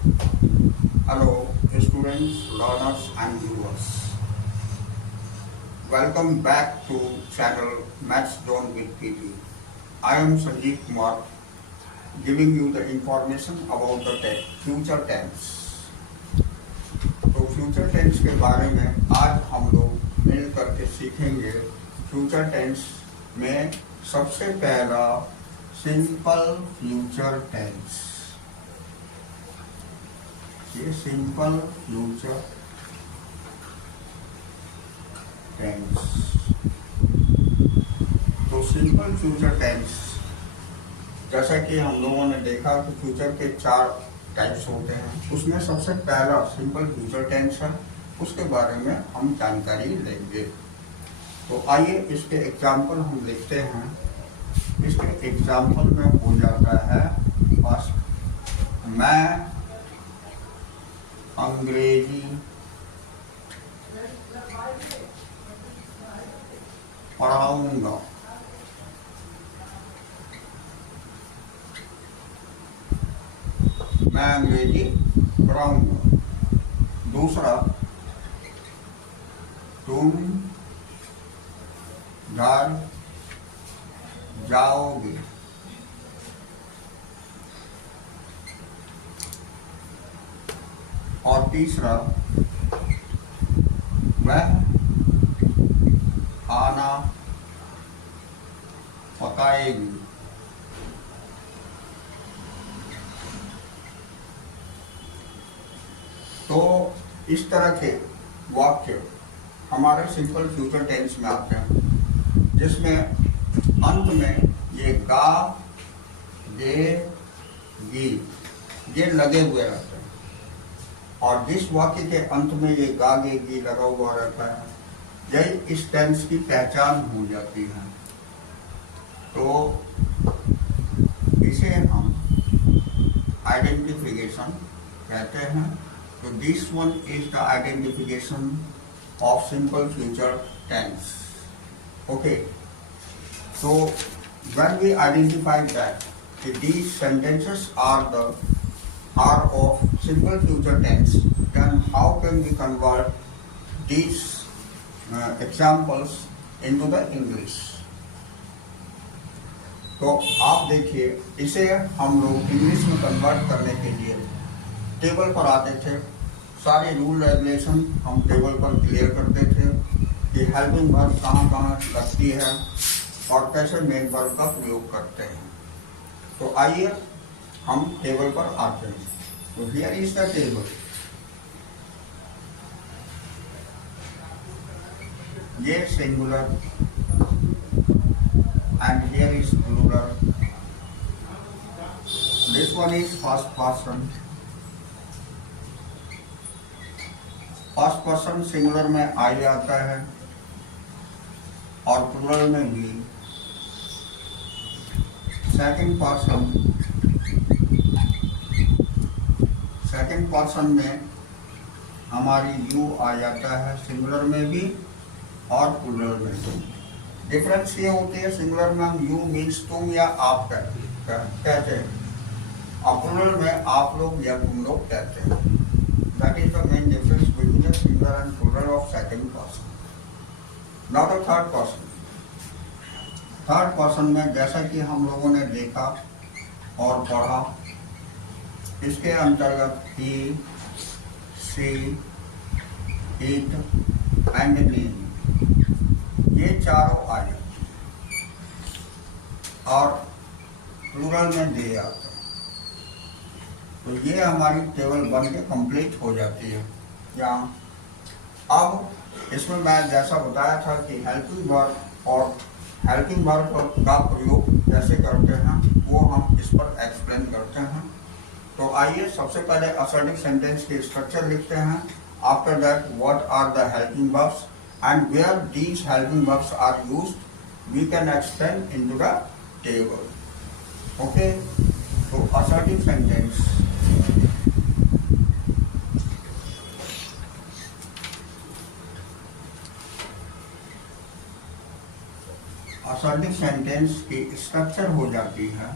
Hello, students, learners, and viewers. Welcome back to channel Maths Zone with PT. I am Sanjeev Kumar, giving you the information about the future tense. तो future tense के बारे में आज हम लोग मिल करके सीखेंगे। फ्यूचर टेंस में सबसे पहला सिंपल फ्यूचर टेंस। ये सिंपल फ्यूचर टेंस। तो सिंपल फ्यूचर टेंस, जैसा कि हम लोगों ने देखा कि फ्यूचर के 4 टाइप्स होते हैं, उसमें सबसे पहला सिंपल फ्यूचर टेंस है। उसके बारे में हम जानकारी लेंगे। तो आइए इसके एग्जाम्पल हम लिखते हैं। इसके एग्जाम्पल में हो जाता है फर्स्ट, मैं अंग्रेजी पढ़ाऊंगा। मैं अंग्रेजी पढ़ाऊंगा। दूसरा, तुम घर जाओगे। और तीसरा, वह खाना पकाएगी। तो इस तरह के वाक्य हमारे सिंपल फ्यूचर टेंस में आते हैं, जिसमें अंत में ये गा, गे, गी ये लगे हुए रहते हैं। और जिस वाक्य के अंत में ये गा, गे, गी लगा हुआ रहता है, यही इस टेंस की पहचान हो जाती है। तो इसे हम आइडेंटिफिकेशन कहते हैं। So this one is the identification of simple future tense. Okay. So when we identify that these sentences are of simple future tense, then how can we convert these examples into the English? तो आप देखिए, इसे हम लोग English में convert करने के लिए टेबल पर आते थे। सारे रूल रेगुलेशन हम टेबल पर क्लियर करते थे कि हेल्पिंग वर्ब कहाँ कहाँ लगती है और कैसे मेन वर्ब का प्रयोग करते हैं। तो आइए हम टेबल पर आते हैं। तो हियर इज द टेबल। ये singular and here is plural. This one is first person. First person singular में आई आता है और प्लूरल में भी। सेकंड पर्सन में हमारी यू आ जाता है, सिंगुलर में भी और प्लूरल में भी। डिफरेंस ये होती है, सिंगुलर में हम यू मीन्स तुम या आप कहते हैं, और प्लूरल में आप लोग या तुम लोग कहते हैं। That is the main difference between the singular and plural of second person. Now the third person. Third person में जैसा कि हम लोगों ने देखा और पढ़ा, इसके अंतर्गत he, she, it and name ये चारों आ जाते हैं और प्लूरल में दे आते हैं। तो ये हमारी टेबल बन के कंप्लीट हो जाती है। यहाँ अब इसमें मैं जैसा बताया था कि हेल्पिंग वर्ब और हेल्पिंग वर्ब का प्रयोग कैसे करते हैं, वो हम इस पर एक्सप्लेन करते हैं। तो आइए सबसे पहले असर्टिव सेंटेंस के स्ट्रक्चर लिखते हैं। After that, what are the helping verbs and where these helping verbs are used we can explain into the table. Okay. तो असर्टिव सेंटेंस, असर्टिव सेंटेंस की स्ट्रक्चर हो जाती है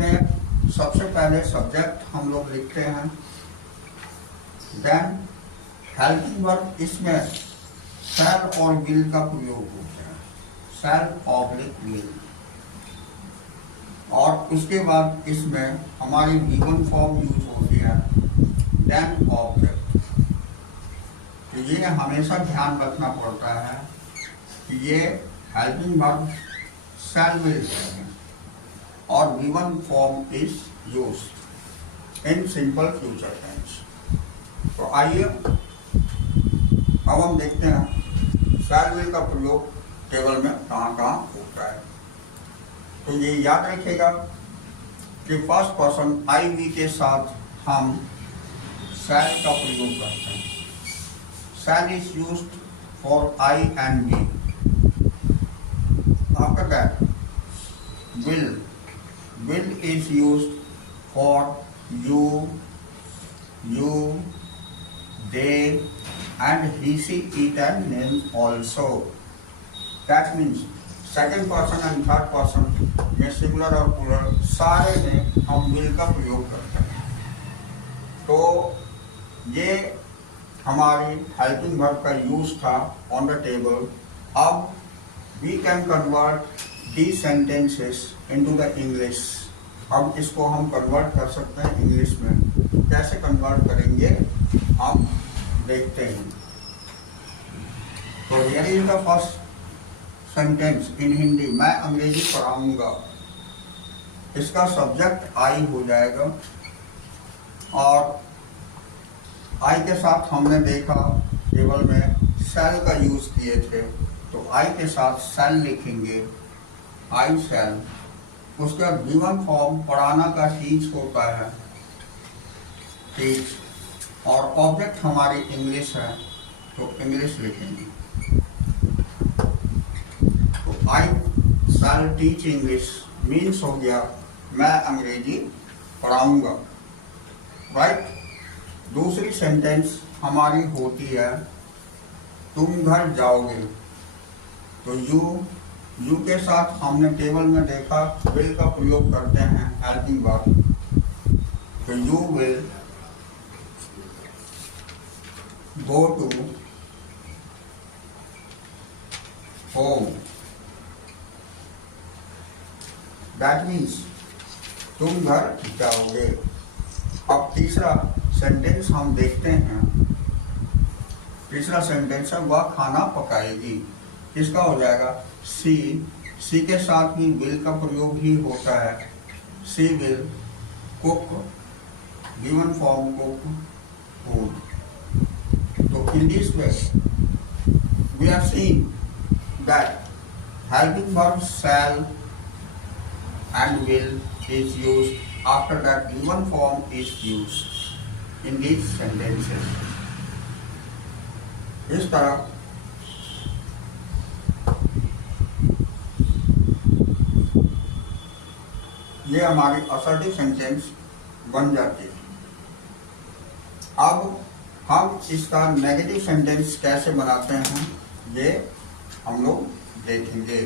इसमें सबसे पहले सब्जेक्ट हम लोग लिखते हैं, देन हेल्पिंग वर्ब इसमें शैल और विल का प्रयोग होता है, शैल ऑब्लिक विल। और उसके बाद इसमें हमारी गिवन फॉर्म यूज होती है, देन ऑब्जेक्ट। तो ये हमेशा ध्यान रखना पड़ता है कि ये हेल्पिंग वर्ब शैल विल है और given form is used in simple future tense. तो आइए अब हम देखते हैं शैल विल का प्रयोग टेबल में कहाँ कहाँ होता है। तो ये याद रखिएगा कि फर्स्ट पर्सन आई वी के साथ हम शैल का प्रयोग करते हैं। Shall is used for I and we. After that will is used for you, they, and he, she, it and name also. That means second person and third person में singular और plural सारे में हम will का प्रयोग करते हैं। तो ये हमारी हेल्पिंग वर्ब का यूज था ऑन द टेबल। अब we can convert the sentences into the English. अब इसको हम कन्वर्ट कर सकते हैं इंग्लिश में। कैसे कन्वर्ट करेंगे हम देखते हैं। तो here is the first sentence in Hindi, मैं अंग्रेजी पढ़ाऊंगा। इसका सब्जेक्ट आई हो जाएगा और आई के साथ हमने देखा टेबल में शैल का यूज किए थे, तो आई के साथ शैल लिखेंगे, आई शैल। उसका गिवन फॉर्म पढ़ाना का टीच होता है, टीच, और ऑब्जेक्ट हमारी इंग्लिश है तो इंग्लिश लिखेंगे। तो I shell teach English means हो गया मैं अंग्रेजी पढ़ाऊंगा, राइट। दूसरी सेंटेंस हमारी होती है तुम घर जाओगे। तो यू के साथ हमने टेबल में देखा विल का प्रयोग करते हैं हेल्पिंग वर्ब। तो you will go to home. That means तुम घर जाओगे। अब तीसरा सेंटेंस हम देखते हैं। तीसरा सेंटेंस है वह खाना पकाएगी। इसका हो जाएगा सी के साथ भी विल का प्रयोग ही होता है। She will cook, given form cook food. तो in this way we are seeing that helping verb shall and will is used after that given form is used in these sentences. इस तरह ये हमारी असर्टिव सेंटेंस बन जाती है। अब हम इसका नेगेटिव सेंटेंस कैसे बनाते हैं ये हम लोग देखेंगे।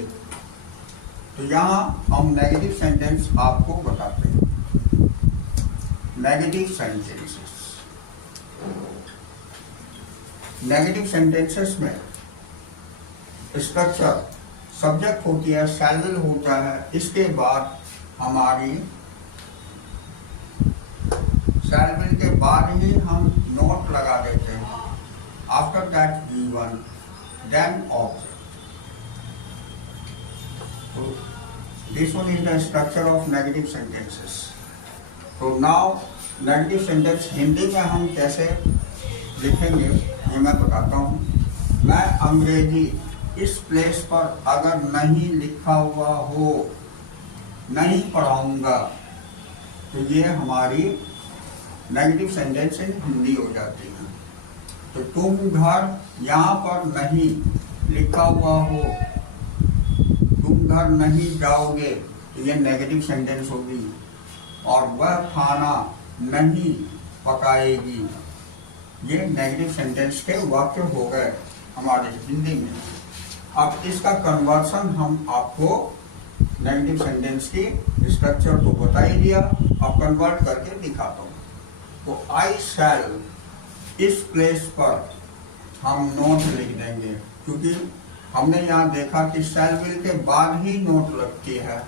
तो यहाँ हम नेगेटिव सेंटेंस आपको बताते हैं। नेगेटिव सेंटेंसेस, नेगेटिव सेंटेंसेस में स्ट्रक्चर सब्जेक्ट होती है, शैल विल होता है, इसके बाद हमारी शैल विल के बाद ही हम नोट लगा देते हैं। After that given, then object. So this one is the structure of negative sentences. So now negative sentence Hindi में हम कैसे लिखेंगे ये मैं बताता हूँ। मैं अंग्रेजी इस प्लेस पर अगर नहीं लिखा हुआ हो नहीं पढ़ाऊंगा। तो ये हमारी नेगेटिव सेंटेंस हिंदी हो जाती है। तो तुम घर यहाँ पर नहीं लिखा हुआ हो, तुम घर नहीं जाओगे, तो ये नेगेटिव सेंटेंस होगी। और वह खाना नहीं पकाएगी, ये नेगेटिव सेंटेंस के वाक्य हो गए हमारे हिंदी में। अब इसका कन्वर्सन हम आपको नेगेटिव सेंटेंस की स्ट्रक्चर तो बता ही दिया, अब कन्वर्ट करके दिखाता हूँ। तो आई शैल, इस प्लेस पर हम नोट लिख देंगे, क्योंकि हमने यहाँ देखा कि शैल विल के बाद ही नोट लगती है।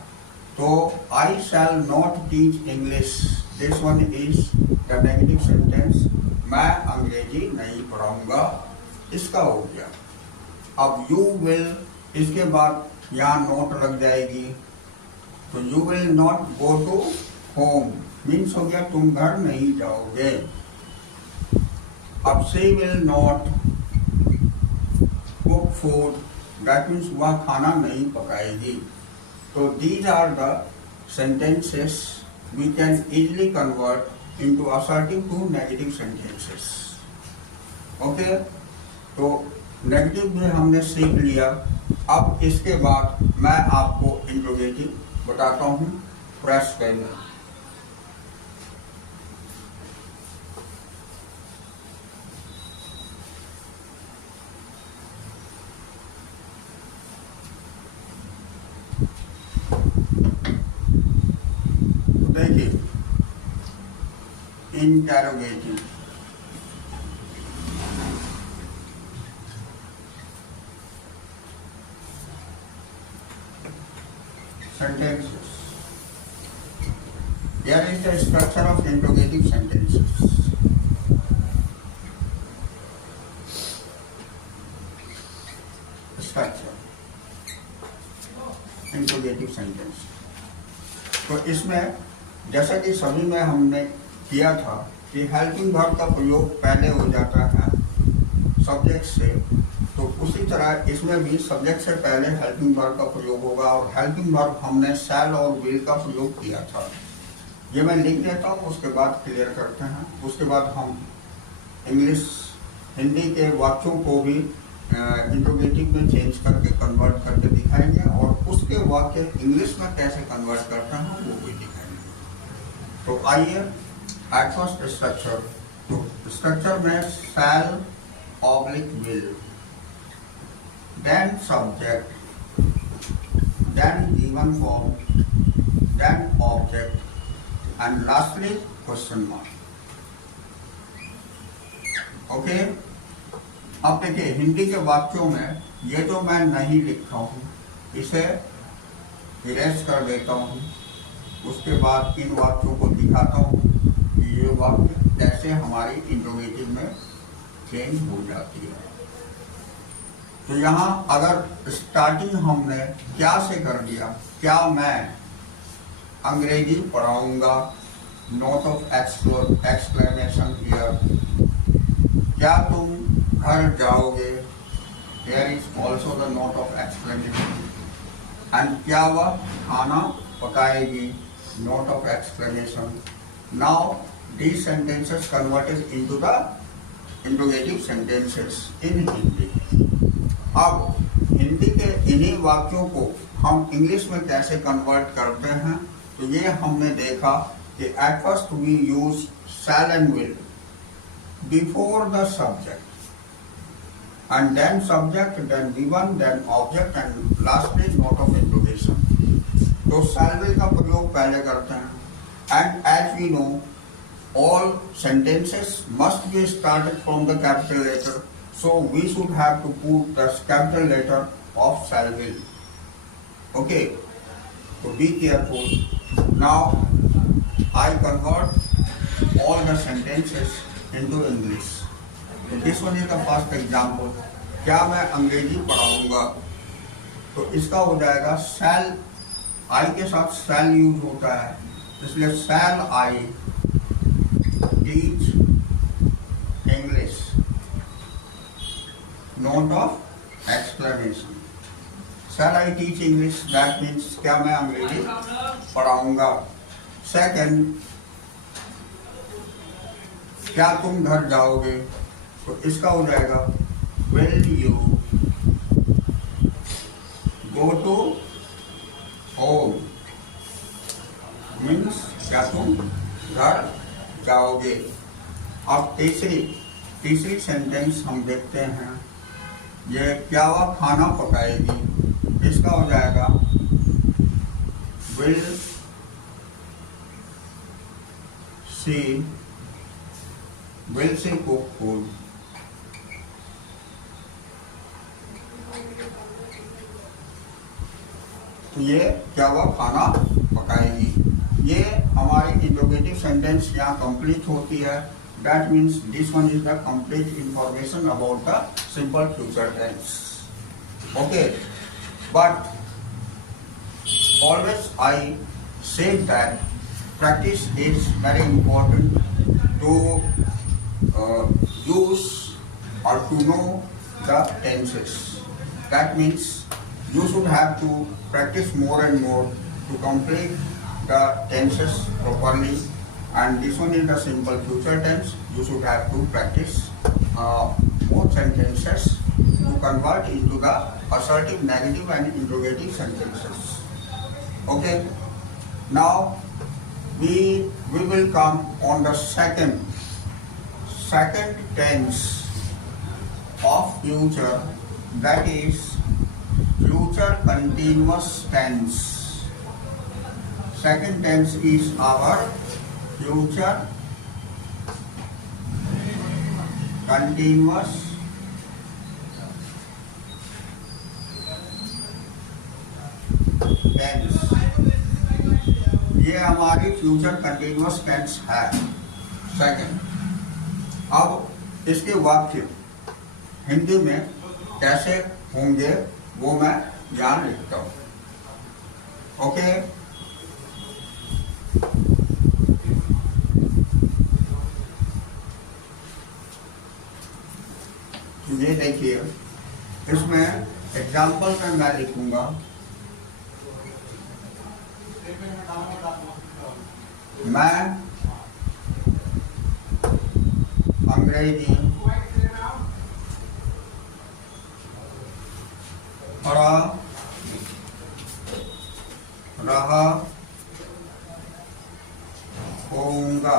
तो I shall not teach English, this one is the negative sentence, मैं अंग्रेजी नहीं पढ़ाऊंगा, इसका हो गया। अब यू विल, इसके बाद यहाँ नोट लग जाएगी, तो you will not go to home, means हो गया तुम घर नहीं जाओगे। अब she will not cook food, that means वह खाना नहीं पकाएगी। तो these are the sentences we can easily convert into assertive to negative sentences. Okay? तो नेगेटिव भी हमने सीख लिया। अब इसके बाद मैं आपको इंट्रोगेटिव बताता हूँ। प्रेस करना, देखिए interrogative, sentences. Here is the structure of interrogative sentences. Structure interrogative sentence. तो इसमें जैसा कि सभी में हमने किया था कि हेल्पिंग वर्ब का प्रयोग पहले हो जाता है सब्जेक्ट से, तो उसी तरह इसमें भी सब्जेक्ट से पहले हेल्पिंग वर्ब का प्रयोग होगा। और हेल्पिंग वर्ब हमने शैल और विल का प्रयोग किया था। ये मैं लिख देता हूँ, उसके बाद क्लियर करते हैं। उसके बाद हम इंग्लिश हिंदी के वाक्यों को भी इंट्रोगेटिव में चेंज करके कन्वर्ट करके दिखाएंगे, और उसके वाक्य इंग्लिश में कैसे कन्वर्ट करते हैं वो भी दिखाएंगे। तो आइए एट फर्स्ट स्ट्रक्चर, तो स्ट्रक्चर में shall oblique will, then subject, then given form, then object, and lastly question mark. Okay? अब देखिए हिंदी के वाक्यों में ये जो मैं नहीं लिखा हूँ इसे इरेज कर देता हूँ। उसके बाद इन वाक्यों को दिखाता हूँ कि ये वाक्य कैसे हमारी इंट्रोगेटिव में चेंज हो जाती है। तो यहाँ अगर स्टार्टिंग हमने क्या से कर दिया, क्या मैं अंग्रेजी पढ़ाऊंगा, नोट ऑफ एक्सक्लेमेशन हियर, क्या तुम घर जाओगे, here is also the note of exclamation, and क्या वह खाना पकाएगी, note of exclamation. Now these sentences converted into the interrogative sentences in Hindi. अब हिंदी के इन्हीं वाक्यों को हम इंग्लिश में कैसे कन्वर्ट करते हैं, तो ये हमने देखा कि at first we use shall and will before the subject, and then subject, then given, then object, and lastly not of interrogation. तो शैल विल का प्रयोग पहले करते हैं, and as we know all sentences must be started from the capital letter, so we should have to put the capital letter of shall will. Okay, so be careful. Now I convert all the sentences into English. So this one is the first example. क्या मैं अंग्रेजी पढ़ाऊंगा, तो इसका हो जाएगा shall, I के साथ shall यूज होता है, इसलिए shall I teach English, note of exclamation. Shall I teach English? That means क्या मैं अंग्रेजी पढ़ाऊंगा। सेकंड, क्या तुम घर जाओगे, तो इसका हो जाएगा will you go to home, means क्या तुम घर जाओगे। अब तीसरी सेंटेंस हम देखते हैं, ये क्या वह खाना पकाएगी, इसका हो जाएगा she will she cook food? तो ये क्या हुआ, खाना पकाएगी। ये हमारी इंट्रोगेटिव सेंटेंस यहाँ कंप्लीट होती है। That means this one is the complete information about the simple future tense. Okay, but always I say that practice is very important to use or to know the tenses. That means you should have to practice more and more to complete the tenses properly. And this one is the simple future tense. You should have to practice more sentences to convert into the assertive, negative and interrogative sentences. Okay, now we will come on the second tense of future, that is future continuous tense. Second tense is our future continuous tense. ये हमारी future continuous tense है second. अब इसके वाक्य हिंदी में कैसे होंगे वो मैं यहाँ लिखता हूँ। ओके, ये देखिए, इसमें एग्जाम्पल में मैं लिखूंगा मैं अंग्रेजी पढ़ा रहा होऊंगा।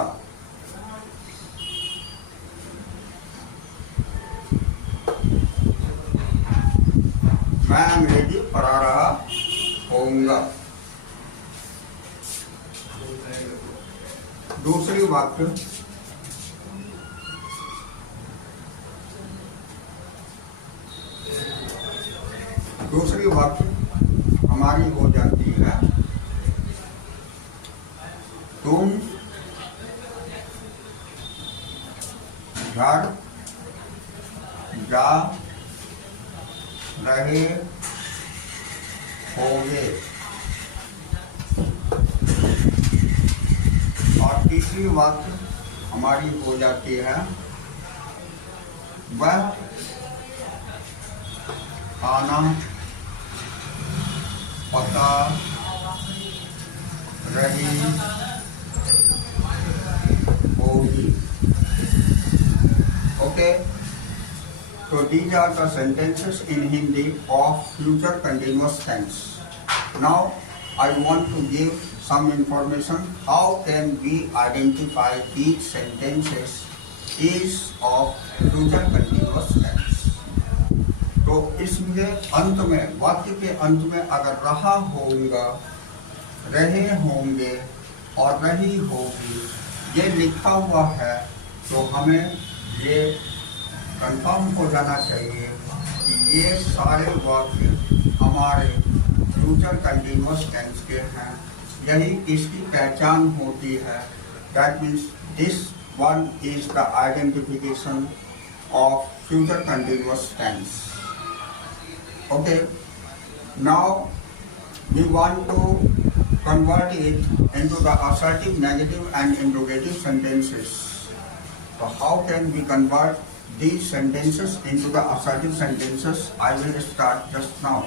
मैं अंग्रेजी पढ़ा रहा होऊंगा। दूसरी वाक्य हमारी हो जाती है तुम घर जा रहे होंगे। और तीसरी वाक्य हमारी हो जाती है वह खाना पका रही होगी। Okay, so these are the sentences in Hindi of future continuous tense. Now I want to give some information how can we identify each sentences is of future continuous tense. तो इसमें अंत में, वाक्य के अंत में अगर रहा होगा, रहे होंगे और रही होगी ये लिखा हुआ है तो हमें ये कंफर्म हो जाना चाहिए कि ये सारे वाक्य हमारे फ्यूचर कंटिन्यूअस टेंस के हैं। यही इसकी पहचान होती है। That means this one is the identification of future continuous tense. Okay, now we want to convert it into the assertive, negative and interrogative sentences. So how can we convert these sentences into the assertive sentences? I will start just now.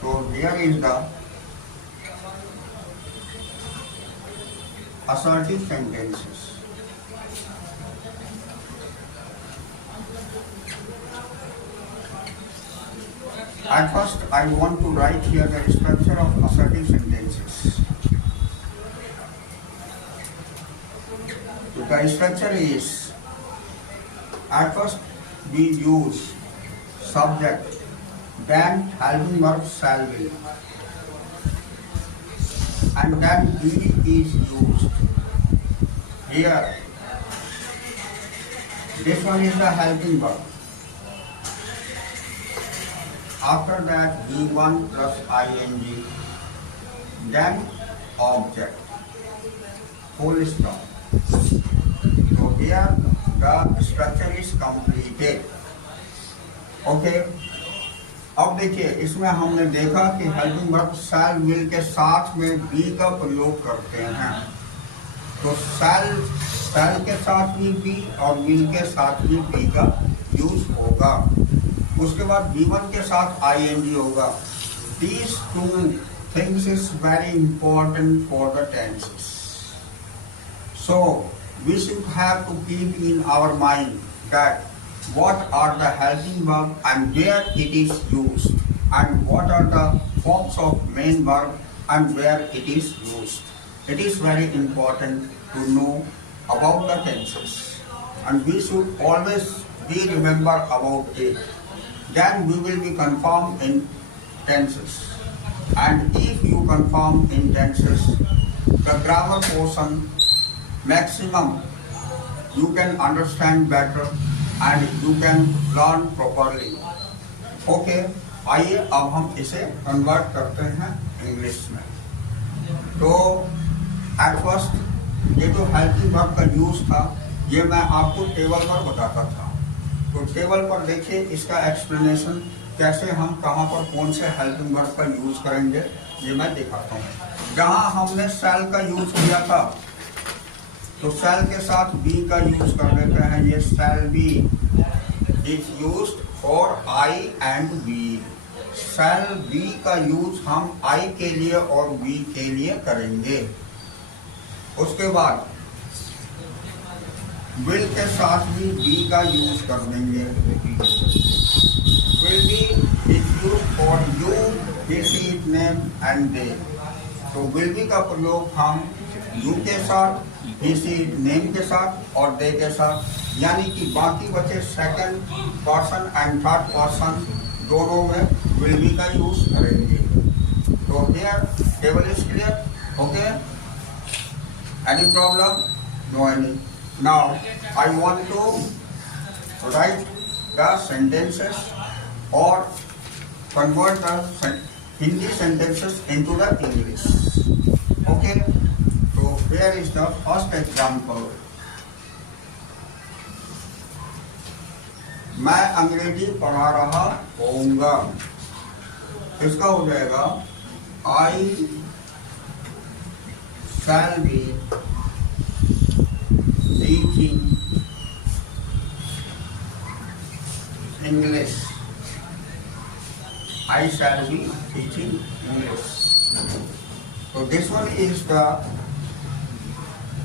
So here is the assertive sentences. At first, I want to write here the structure of assertive sentences. So the structure is, at first we use subject then helping verb shall will, and then be is used. Here, this one is the helping verb. After that, be1 plus ing, then object. Full stop. So here the structure is completed. Okay. अब देखिए इसमें हमने देखा कि helping verb shell will के साथ में B का प्रयोग करते हैं। तो शैल के साथ भी बी और विल के साथ भी बी का यूज होगा। उसके बाद B1 के साथ ing होगा। These two things is very important for the tenses. So we should have to keep in our mind that what are the helping verb and where it is used, and what are the forms of main verb and where it is used. It is very important to know about the tenses, and we should always be remember about it. Then we will be confirmed in tenses, and if you confirm in tenses, the grammar portion maximum you can understand better and you can learn properly. Okay, आइए अब हम इसे convert करते हैं English में। तो at first ये जो हेल्पिंग वर्ब का यूज था ये मैं आपको टेबल पर बताता था। तो टेबल पर देखिए इसका एक्सप्लेनेशन कैसे हम कहाँ पर कौन से हेल्पिंग वर्ब का यूज करेंगे ये मैं दिखाता हूँ। जहाँ हमने शैल का यूज किया था तो शैल के साथ बी का यूज कर लेते हैं। ये shall be is used for I and we. Shall be का यूज हम आई के लिए और बी के लिए करेंगे। उसके बाद विल के साथ भी बी का यूज कर देंगे। Will be is use for you, his, it, name and they. तो विल बी का प्रयोग हम यू के साथ, हिज, इट, नेम के साथ और दे के साथ, यानी कि बाकी बचे second person and third person दोनों में विल बी का यूज करेंगे। तो here table is clear. Okay, any problem? No any. Now I want to write the sentences or convert the Hindi sentences into the English. Okay, so here is the first example. मैं अंग्रेजी पढ़ा रहा होऊंगा। इसका हो जाएगा I shall be teaching English. I shall be teaching English. So this one is the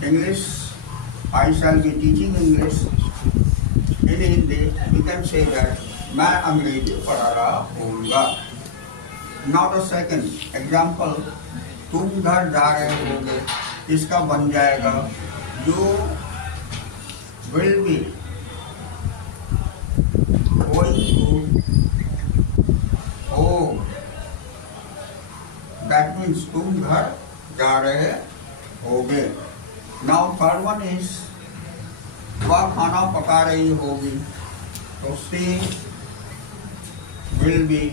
English. I shall be teaching English. In Hindi, we can say that मैं अंग्रेजी पढ़ा रहा होऊंगा। Now the second example, तुम घर जा रहे होगे। इसका बन जाएगा You will be going to home. That means तुम घर जा रहे होगे। Now third one is वह खाना पका रही होगी। तो she will be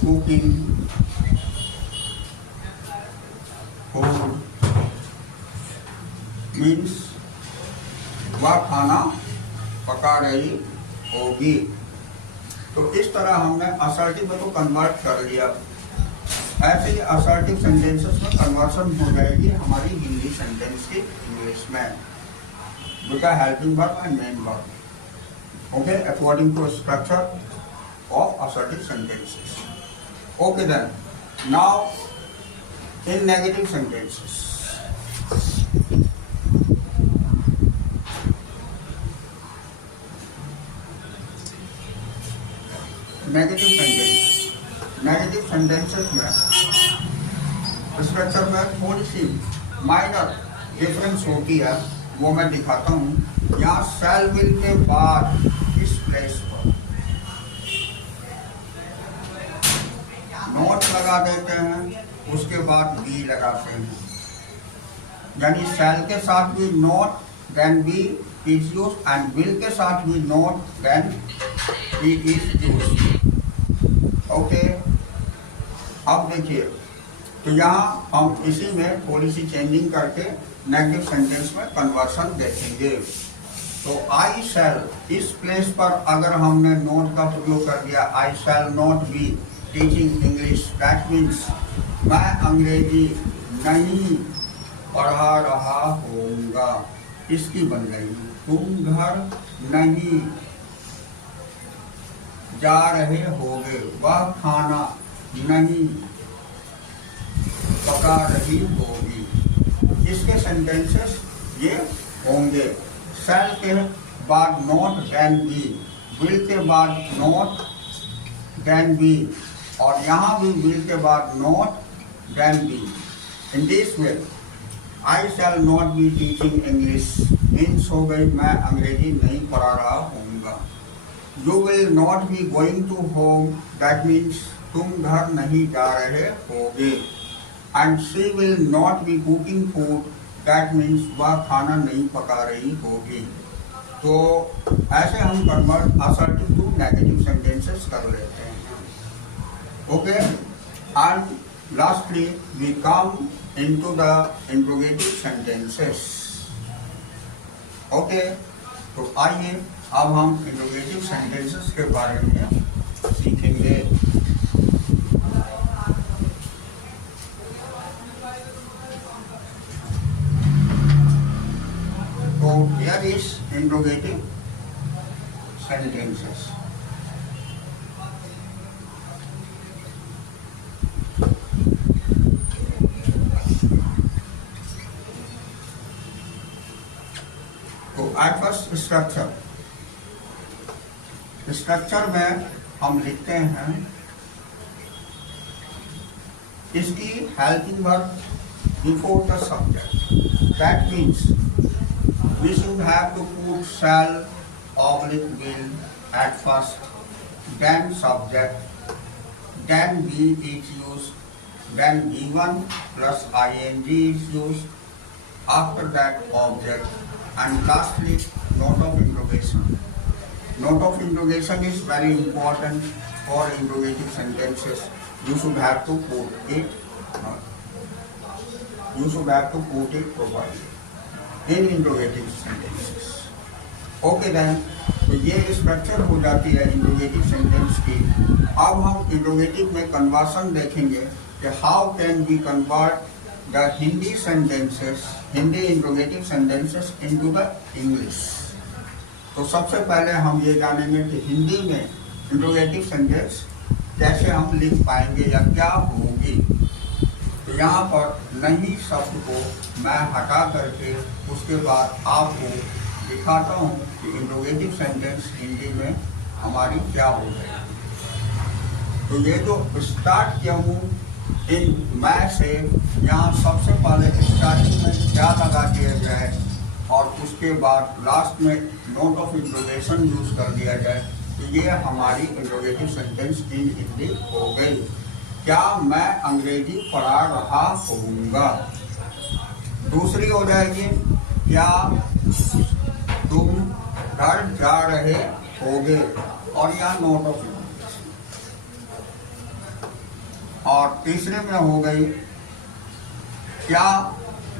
cooking food, means वह खाना पका रही होगी। तो इस तरह हमने असर्टिव को कन्वर्ट कर लिया। ऐसे ही असर्टिव सेंटेंसेस में कन्वर्शन हो जाएगी हमारी हिंदी सेंटेंस की इंग्लिश में with the helping verb and main verb. Okay, according to structure of assertive sentences. Okay then, now in negative sentences. Negative sentences में स्ट्रक्चर में थोड़ी सी माइनर डिफरेंस होती है, वो मैं दिखाता हूँ। यहाँ शैल विल के बाद इस प्लेस पर नॉट लगा देते हैं, उसके बाद बी लगाते हैं, यानी शैल के साथ भी not then be is use and will के साथ भी not then be is use. Okay, अब देखिए, तो यहाँ हम इसी में थोड़ी सी चेंजिंग करके नेगेटिव सेंटेंस में कन्वर्सन देखेंगे। तो आई शैल, इस प्लेस पर अगर हमने नॉट का प्रयोग कर दिया, I shall not be teaching English, that means मैं अंग्रेजी नहीं पढ़ा रहा होऊंगा। इसकी बन गई, तुम घर नहीं जा रहे होगे, वह खाना नहीं पका रही होगी। इसके सेंटेंसेस ये होंगे। शैल के बाद नॉट देन बी, विल के बाद नॉट देन बी, और यहाँ भी विल के बाद not then be. In this way I shall not be teaching English means हो गई मैं अंग्रेजी नहीं पढ़ा रहा होऊंगा। You will not be going to home, that means तुम घर नहीं जा रहे होगे। And she will not be cooking food, that means वह खाना नहीं पका रही होगी। तो ऐसे हम convert assertive to negative sentences कर लेते हैं। Okay, and lastly we come into the interrogative sentences. Okay, तो आइए अब हम इंट्रोगेटिव सेंटेंसेस के बारे में सीखेंगे। So here is interrogative sentences. तो एट फर्स्ट स्ट्रक्चर में हम लिखते हैं इसकी helping verb before the subject, that means we should have to put shall oblique will at first, then subject, then be is used, then given plus ing is used, after that object, and lastly note of interrogation. Note of interrogation is very important for interrogative sentences. You should have to put it. You should have to put it properly in interrogative sentences. Okay then, तो ये structure हो जाती है interrogative sentence की। अब हम interrogative में conversion देखेंगे कि how can we convert the Hindi sentences, Hindi interrogative sentences into the English. तो सबसे पहले हम ये जानेंगे कि हिंदी में इंट्रोगेटिव सेंटेंस कैसे हम लिख पाएंगे या क्या होगी। तो यहाँ पर नहीं शब्द को मैं हटा करके उसके बाद आपको दिखाता हूँ कि इंट्रोगेटिव सेंटेंस हिंदी में हमारी क्या हो जाएगी। तो ये जो स्टार्ट किया हूँ इन मैं से, यहाँ सबसे पहले स्टार्टिंग में क्या लगा दिया जाए और उसके बाद लास्ट में नोट ऑफ इंट्रोगेशन यूज कर दिया जाए, तो ये हमारी इंट्रोगेटिव सेंटेंस इन हिंदी हो गई। क्या मैं अंग्रेजी पढ़ा रहा होऊंगा। दूसरी हो जाएगी क्या तुम घर जा रहे होगे, और यहाँ नोट ऑफ इंट्रोगेशन। और तीसरे में हो गई क्या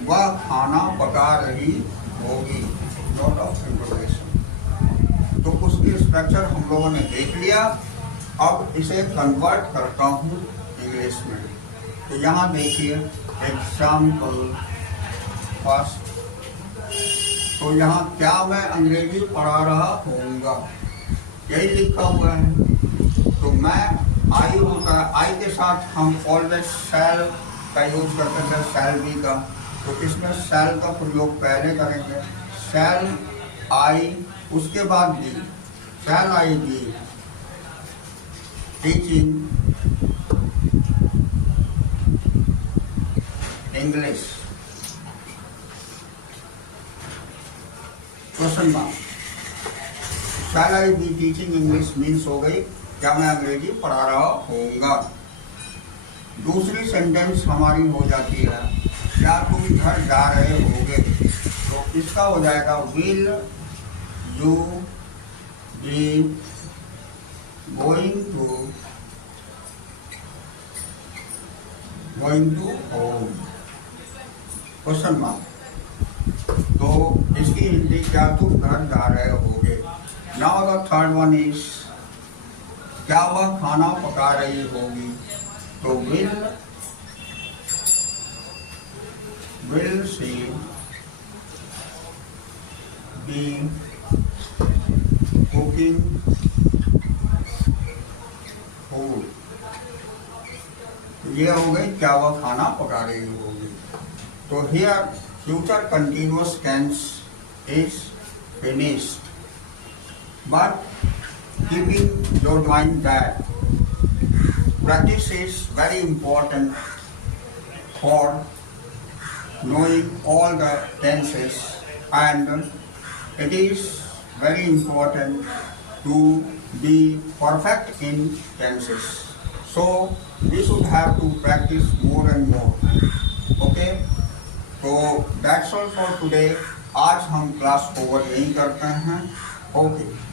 वह खाना पका रही होगी, नोट ऑफ इंट्रोगेशन। तो उसकी स्ट्रक्चर हम लोगों ने देख लिया। अब इसे कन्वर्ट करता हूँ इंग्लिश में। तो यहाँ देखिए एग्जाम्पल फर्स्ट। तो यहाँ क्या मैं अंग्रेजी पढ़ा रहा होऊंगा, यही लिखा हुआ है। तो मैं आई होता है, आई के साथ हम ऑलवेज शैल का यूज करते थे, शैल बी का। तो इसमें शैल का प्रयोग पहले करेंगे, शैल आई, उसके बाद be, shall I be teaching English, question mark. Shall I be teaching English means हो गई क्या मैं अंग्रेजी पढ़ा रहा होऊंगा। दूसरी सेंटेंस हमारी हो जाती है, क्या तुम घर जा रहे होगे, तो इसका हो जाएगा will you be going to home, question mark. तो इसकी हिंदी क्या तुम घर जा रहे होगे। Now the third one is क्या वह खाना पका रही होगी, तो will she be cooking food। ये हो गई क्या वह खाना पका रही होगी। तो here future continuous tense is finished, but keeping your mind that practice is very important for knowing all the tenses, and it is very important to be perfect in tenses. So we should have to practice more and more. Okay, so that's all for today। आज हम class over यहीं करते हैं। Okay.